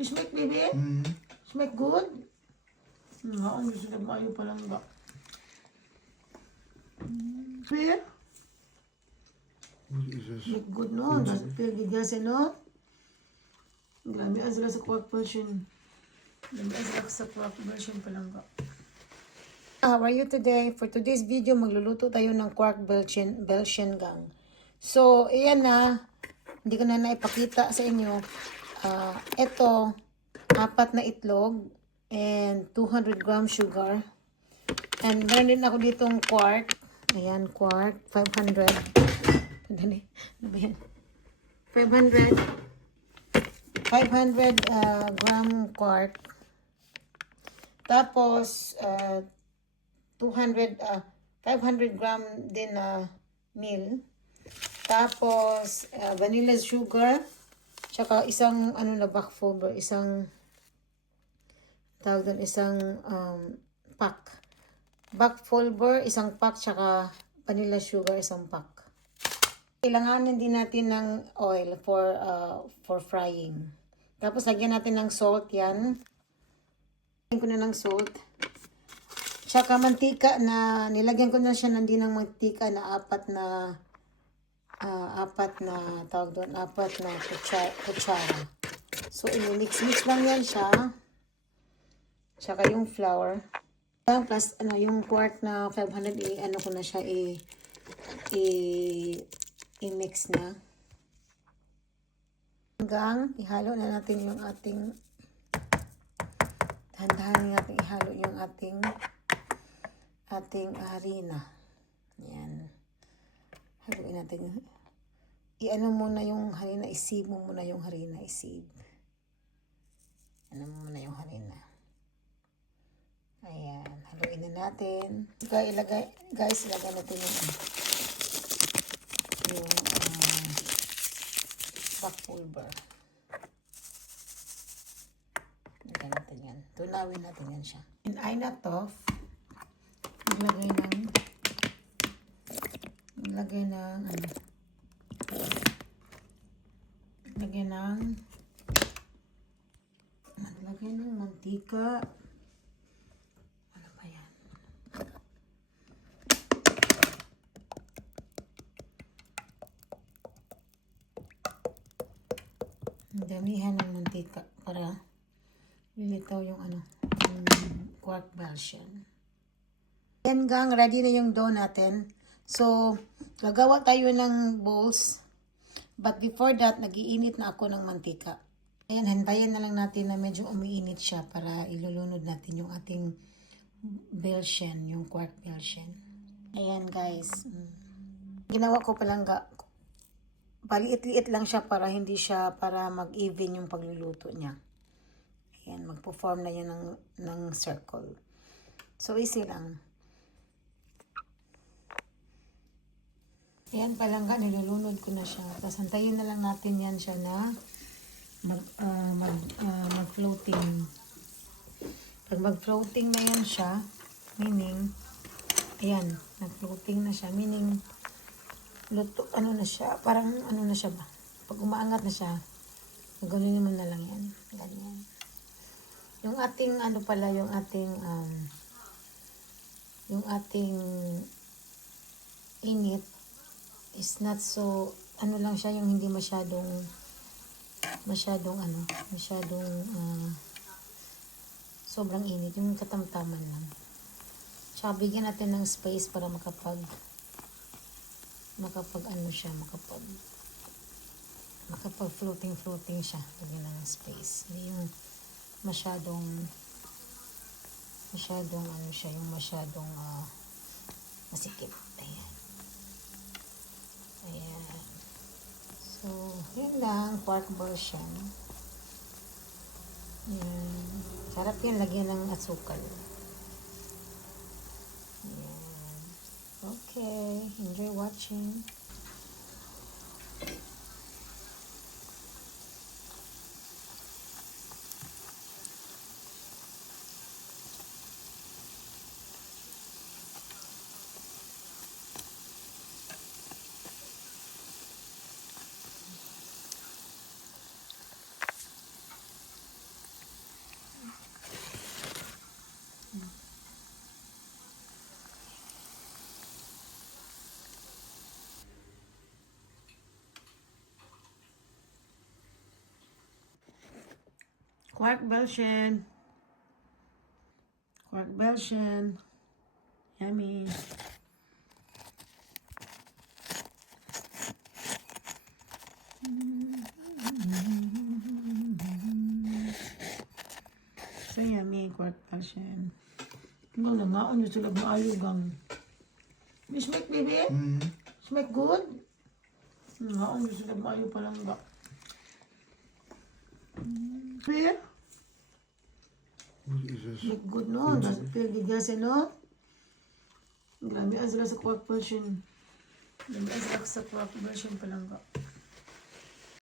Fish make, baby? Fish make good? Ang gusto na maayo pa lang ba? Fair? Make good no? Fair gigil siya no? Grabe ang sila sa pork version. Grabe ang sila sa pork version pa lang ba? How are you today? For today's video, magluluto tayo ng quark Belgian gang. So, ayan na. Hindi ko na naipakita sa inyo. Ito, 4 na itlog and 200 gram sugar. And meron din ako ditong quark. Ayan, quark. 500. Dali. Ano ba yan? 500 gram quark. Tapos, 500 gram din na meal. Tapos, vanilla sugar. Tsaka isang, back fulber. Isang, tawag doon, isang pack. Back fulber, isang pack. Tsaka vanilla sugar, isang pack. Kailanganin din natin ng oil for frying. Tapos, lagyan natin ng salt yan. Lagyan ko na ng salt. Tsaka mantika na, nilagyan ko na siya ng mantika na apat na tawag doon, 4 na kutsara. So, i-mix lang yan siya. Tsaka yung flour. Plus, yung quart na 500, ko na siya, i-mix na. Hanggang, ihalo na natin yung ating, dahan-dahan natin ihalo yung ating harina. Yan. Haluin natin. Muna yung harina. I-sieve mo muna yung harina. I-sieve. Muna yung harina. Ayan. Haluin na natin. Guys, ilagay natin yung back fulber. Ilagay natin yan. Tunawin natin yan siya. And I not off. Lagay ng mantika. Ano ba yan? Damihan ng mantika para lilitaw yung yung quark Belgian. Yan gang, ready na yung dough natin. So, gagawa tayo ng bowls. But before that, nagiinit na ako ng mantika. Ayan, hantayin na lang natin na medyo umiinit siya para ilulunod natin yung ating Belgian, yung quark Belgian. Ayan guys. Ginawa ko palang paliit-liit lang siya para para mag-even yung pagluluto niya. Ayan, magpo-form na yun ng circle. So, easy lang. Ayan palangga, nilulunod ko na siya. Tapos hantayin na lang natin yan siya na mag-floating. Pag mag-floating na yan siya, meaning, ayan, nag-floating na siya, meaning, luto, na siya, parang na siya ba? Pag umaangat na siya, gano'n naman na lang yan. Ganyan. Yung ating, yung ating init, is not so, lang siya, yung hindi masyadong sobrang init, yung katamtaman lang. Tsaka bigyan natin ng space para makapag floating siya. Bigyan ng space. Hindi yung masyadong yung masyadong masikip. Ayan. So, yun lang, quark version. Ayan. Sarap yan, lagyan ng asukal. Ayan. Okay, enjoy watching. Quark Belgian. Quark Belgian. Yummy. So yummy, Quark Belgian. Hanggang nangaon yung sulag na ayugang. May smack, baby? Smack good? Nangaon yung sulag na ayaw palang ba? Clear? What is this? Smack good, no? Pagigase, no? Grabe, sila sa Quark Belgian. Grabe, sila sa Quark Belgian palang ba?